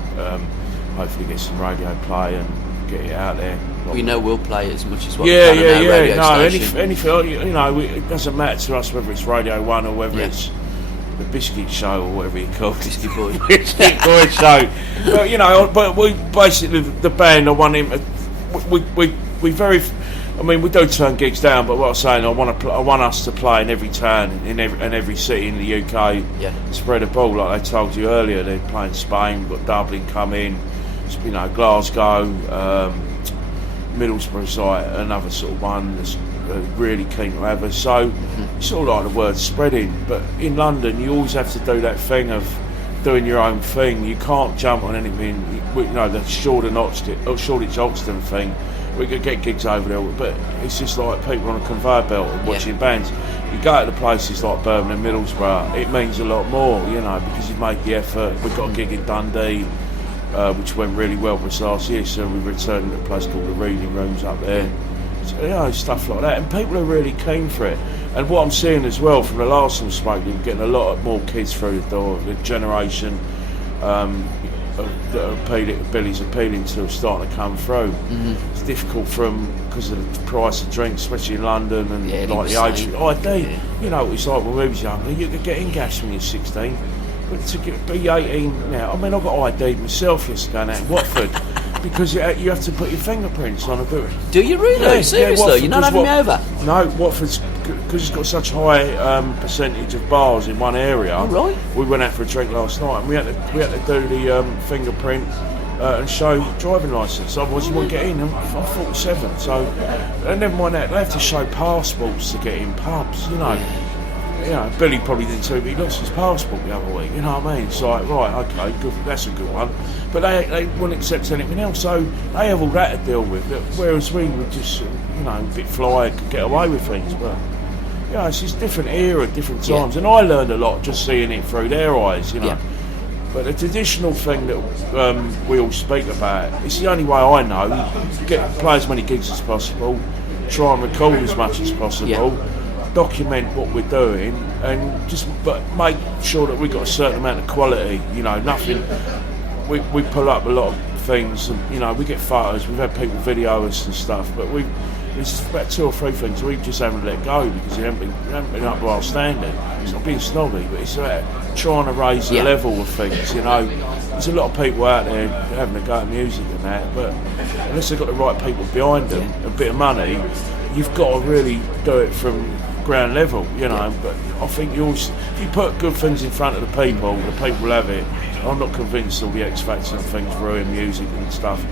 hopefully get some radio play and get it out there. We know we'll play it as much as what we can on our radio station. Anything, it doesn't matter to us whether it's Radio 1 or whether it's the Biscuit Show or whatever you call it. Biscuit Boy. Biscuit Boy Show. But we basically, the band, I want him. We do turn gigs down, but what I'm saying, I want us to play in every town, in every city in the UK. Yeah. Spread the ball, like I told you earlier. They're playing Spain, we've got Dublin coming, Glasgow, Middlesbrough's like another sort of one that's really keen to have us. So it's all like the word spreading. But in London, you always have to do that thing of doing your own thing. You can't jump on anything. The Shoreditch Oxton thing. We could get gigs over there, but it's just like people on a conveyor belt and watching bands. You go to the places like Birmingham, Middlesbrough, it means a lot more, because you've made the effort. We've got a gig in Dundee, which went really well for us last year, so we returned to a place called the Reading Rooms up there. So, stuff like that, and people are really keen for it. And what I'm seeing as well from the last time we're getting a lot more kids through the door. The generation that Billy's appealing to are starting to come through. It's difficult because of the price of drinks, especially in London, and like the age ID. It's like when we was younger, you could get in gas when you're 16, but to be 18 now, I've got ID myself yesterday going out in Watford. Because you have to put your fingerprints on a boot. Do you really? Seriously? You're not having me over? No, Watford's, because it's got such high percentage of bars in one area. Oh, right. We went out for a drink last night, and we had to do the fingerprint and show driving licence. Otherwise, you won't get in. I'm 47, so and never mind that. They have to show passports to get in pubs. Billy probably didn't too, but he lost his passport the other week. You know what I mean? It's like, right, okay, good, that's a good one. But they won't accept anything else, so they have all that to deal with. Whereas we would just, a bit fly, could get away with things. But it's just different era, different times, and I learned a lot just seeing it through their eyes. But the traditional thing that we all speak about, it's the only way I know. Play as many gigs as possible, try and record as much as possible. Document what we're doing, and but make sure that we've got a certain amount of quality. Nothing. We pull up a lot of things, and you know, we get photos. We've had people video us and stuff, but there's about 2 or 3 things we just haven't let go because we haven't been up to our standard. It's not being snobby, but it's about trying to raise the level of things. You know, there's a lot of people out there having a go at music and that, but unless they've got the right people behind them, a bit of money, you've got to really do it from ground level. You know, but I think if you put good things in front of the people will have it. I'm not convinced all the X Factor and things ruin music and stuff.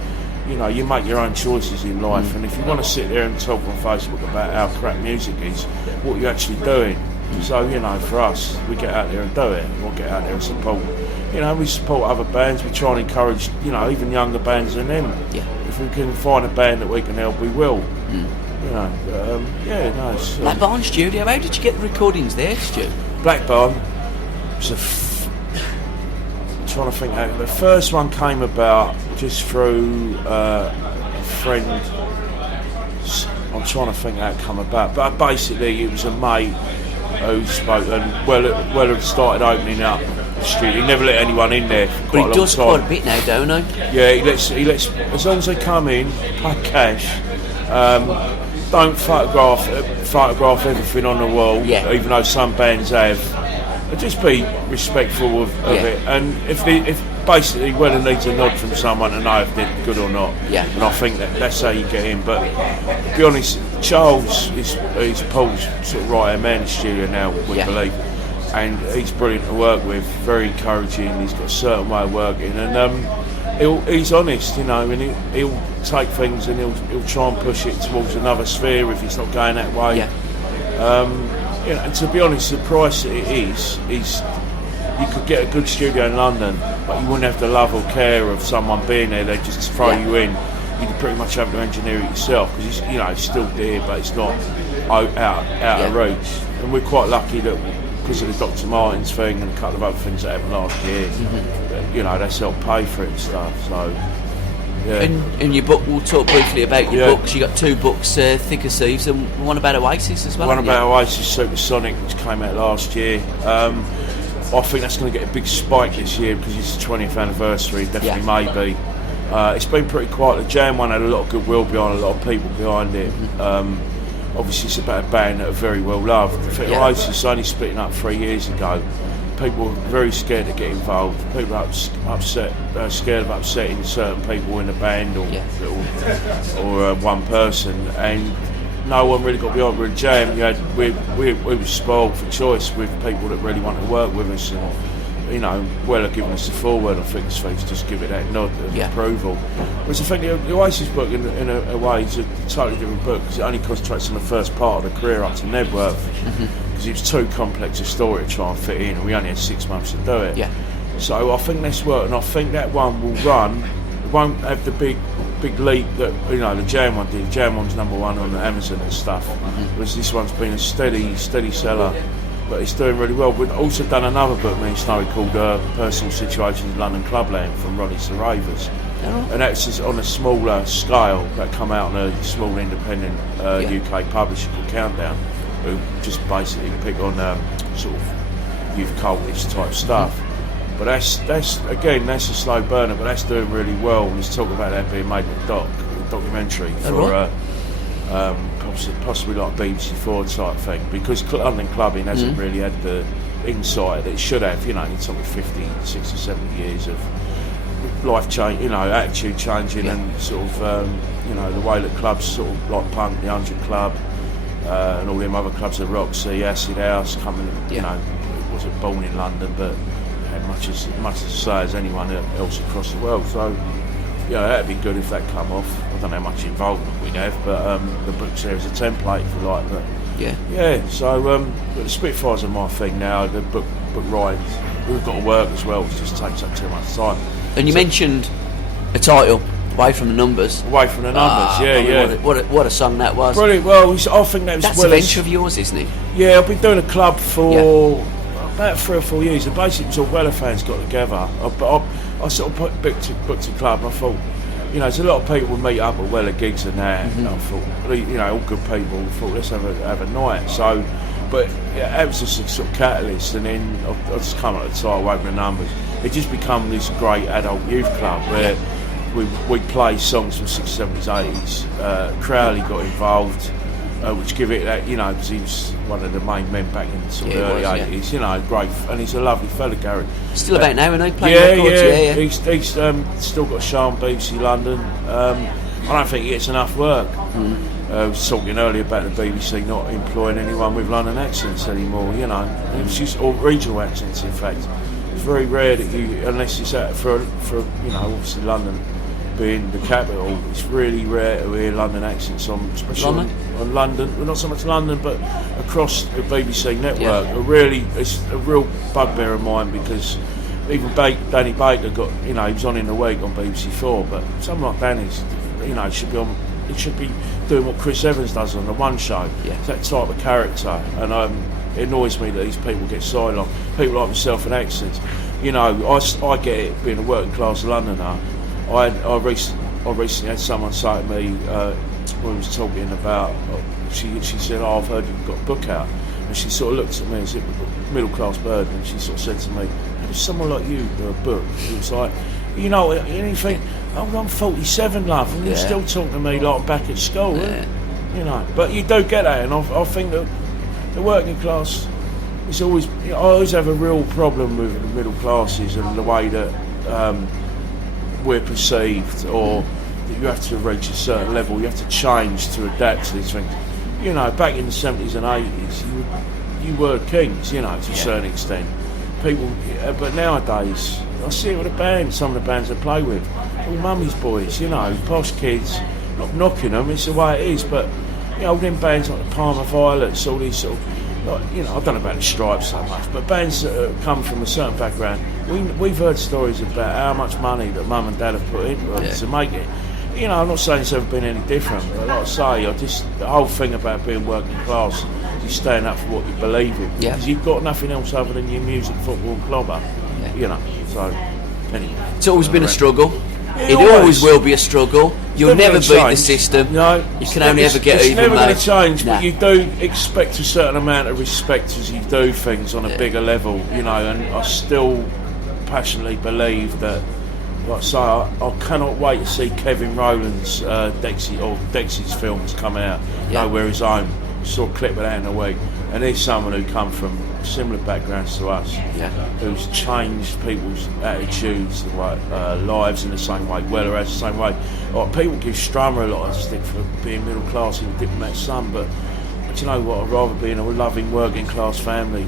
You know, you make your own choices in life, and if you want to sit there and talk on Facebook about how crap music is, what you're actually doing. So, you know, for us, we get out there and do it. We'll get out there and support. You know, we support other bands. We try and encourage, you know, even younger bands than them. Yeah. If we can find a band that we can help, we will. You know, it's... Black Barn Studio, how did you get the recordings there, Stu? Black Barn was trying to think how the first one came about just through a friend. I'm trying to think how it came about, but basically it was a mate who spoke, and Weller started opening up the studio. He never let anyone in there for quite a long time. But he does quite a bit now, don't he? Yeah, he lets as long as they come in, pay cash. Don't photograph everything on the wall, even though some bands have. Just be respectful of it, and if basically Weller needs a nod from someone to know if they're good or not, and I think that's how you get in. But to be honest, Charles is Paul's sort of right hand man in the studio now, we believe, and he's brilliant to work with, very encouraging. He's got a certain way of working, and he's honest, you know, and he'll take things and he'll try and push it towards another sphere if it's not going that way. You know, and to be honest, the price it is you could get a good studio in London, but you wouldn't have the love or care of someone being there. They just throw you in. You'd pretty much have to engineer it yourself because it's still dear, but it's not out of reach. And we're quite lucky that because of the Dr. Martens thing and a couple of other things that happened last year, that, you know, that's helped pay for it and stuff. So. Yeah. In your book, we'll talk briefly about your books. You got 2 books, Thicker Thieves, and one about Oasis as well. One about Oasis, Supersonic, which came out last year. I think that's going to get a big spike this year because it's the 20th anniversary. Definitely, maybe. It's been pretty quiet. The Jam one had a lot of goodwill behind, a lot of people behind it. Obviously, it's about a band that are very well loved. I think Oasis only splitting up 3 years ago. People were very scared to get involved. People were scared of upsetting certain people in the band or one person, and no one really got behind. With Jam, we were spoiled for choice with people that really wanted to work with us, and you know, Weller giving us the forward. I think it's fair to just give it that nod of approval. Whereas I think the Oasis book, in a way, is a totally different book because it only concentrates on the first part of the career up to Nebworth. Because it was too complex a story to try and fit in, and we only had 6 months to do it. So I think that's worked, and I think that one will run. It won't have the big leap that the Jam one did. The Jam one's #1 on Amazon and stuff. Whereas this one's been a steady seller, but it's doing really well. We've also done another book, me and Snowy, called Personal Situations in London Clubland from Ronnie Survivors. And that's just on a smaller scale. That come out on a small independent UK publisher called Countdown, who just basically pick on sort of youth cultist type stuff. But that's a slow burner, but that's doing really well. And there's talk about that being made a documentary for possibly like BBC4 type thing, because London clubbing hasn't really had the insight that it should have. You know, you're talking 50, 60, 70 years of life change, attitude changing, and sort of the way that clubs sort of like Punk, the 100 Club, and all them other clubs, the Roxy, Acid House, coming, wasn't born in London, but had much as to say as anyone else across the world. So, that'd be good if that come off. I don't know how much involvement we'd have, but the book's there as a template, if you like. But so but the Spitfires are my thing now. The book writing, we've got to work as well. It just takes up too much time. And you mentioned a title. Away from the Numbers. Away from the Numbers, What a song that was. Brilliant. Well, I think that's a venture of yours, isn't it? Yeah, I've been doing a club for about 3 or 4 years, and basically it was all Weller fans got together. I sort of booked a club, and I thought, there's a lot of people would meet up at Weller gigs and that, and I thought, all good people, I thought, let's have a night. So, but that was just a sort of catalyst, and then I just come at the title, Away from the Numbers. It just become this great adult youth club where we play songs from 60s, 70s, 80s. Crowley got involved, which give it that, you know, because he was one of the main men back in the sort of early 80s, you know, great, and he's a lovely fella, Gary. Still about now, isn't he? Playing records? Yeah. He's still got a show on BBC London. I don't think he gets enough work. I was talking earlier about the BBC not employing anyone with London accents anymore, you know, it's just, or regional accents, in fact. It's very rare that you, unless it's out for you know, obviously London being the capital, it's really rare to hear London accents on, especially on London. Well, not so much London, but across the BBC network. It's a real bugbear of mine, because even Danny Baker got, you know, he was on in the week on BBC 4, but someone like Danny's, you know, should be doing what Chris Evans does on the One Show. It's that type of character, and it annoys me that these people get sidelined. People like myself and accents. You know, I get it, being a working class Londoner. I recently had someone say to me when we was talking about, she said, "Oh, I've heard you've got a book out," and she sort of looked at me as a middle class bird, and she sort of said to me, "How does someone like you do a book?" It was like, you know, and you think, "Oh, I'm 47, love, and you're still talking to me like I'm back at school," you know. But you do get that, and I think that the working class is always, you know, I always have a real problem with the middle classes and the way that we're perceived, or that you have to reach a certain level, you have to change to adapt to these things. You know, back in the 70s and 80s, you were kings, you know, to a certain extent. People, but nowadays, I see it with the bands, some of the bands I play with, all mummy's boys, you know, posh kids, not knocking them, it's the way it is, but, you know, them bands like the Palmer Violets, all these sort of, like, you know, I don't know about the Stripes so much, but bands that come from a certain background, we've heard stories about how much money that mum and dad have put into it to make it. You know, I'm not saying it's ever been any different, but like I say, the whole thing about being working class, you stand up for what you believe in, because you've got nothing else other than your music, football and clobber, you know, so anyway. It's always been a struggle. It always will be a struggle. You'll never beat the system. No, you can only ever get even. It's never going to change, but you do expect a certain amount of respect as you do things on a bigger level, you know. And I still passionately believe that, like I say, I cannot wait to see Kevin Rowland's Dexy's films come out. Nowhere Is Home. Saw a clip of that in a week, and there's someone who come from similar backgrounds to us, who's changed people's attitudes, lives in the same way, Weller has the same way. Like, people give Strummer a lot of stick for being middle class and a diplomat's son, but you know what, I'd rather be in a loving working class family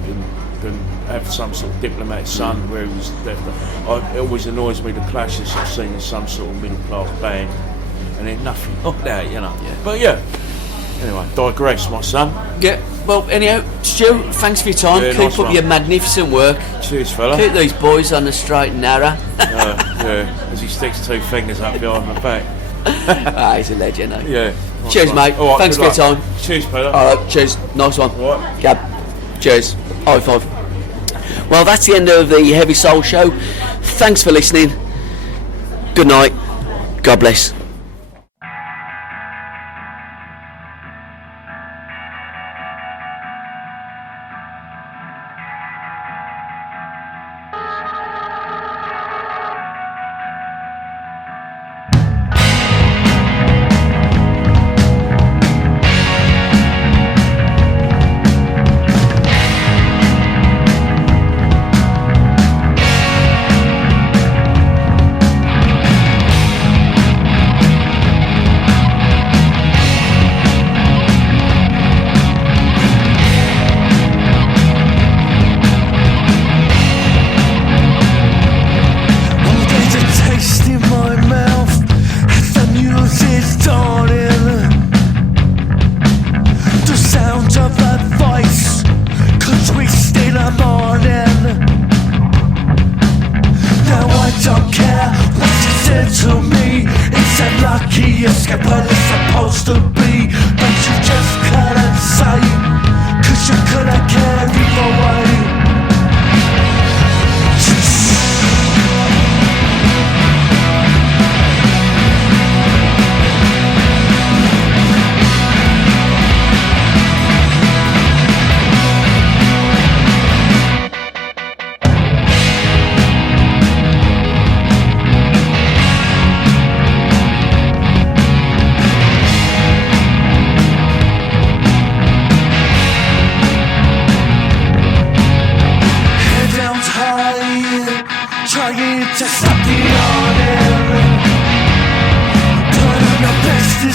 than have some sort of diplomat's son where he was it always annoys me, the clashes I've seen in some sort of middle class band, and then nothing like that, you know. But anyway, digress, my son. Yeah, well, anyhow, Stu, thanks for your time. Keep up your magnificent work. Cheers, fella. Keep these boys on the straight and narrow. As he sticks two fingers up behind my back. He's a legend, eh? Yeah. Cheers, mate. Right, thanks for your time. Cheers, fella. Alright, cheers. Nice one. All right. Gab, cheers. High five. Well, that's the end of the Heavy Soul Show. Thanks for listening. Good night. God bless.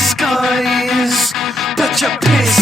skies, but you're pissed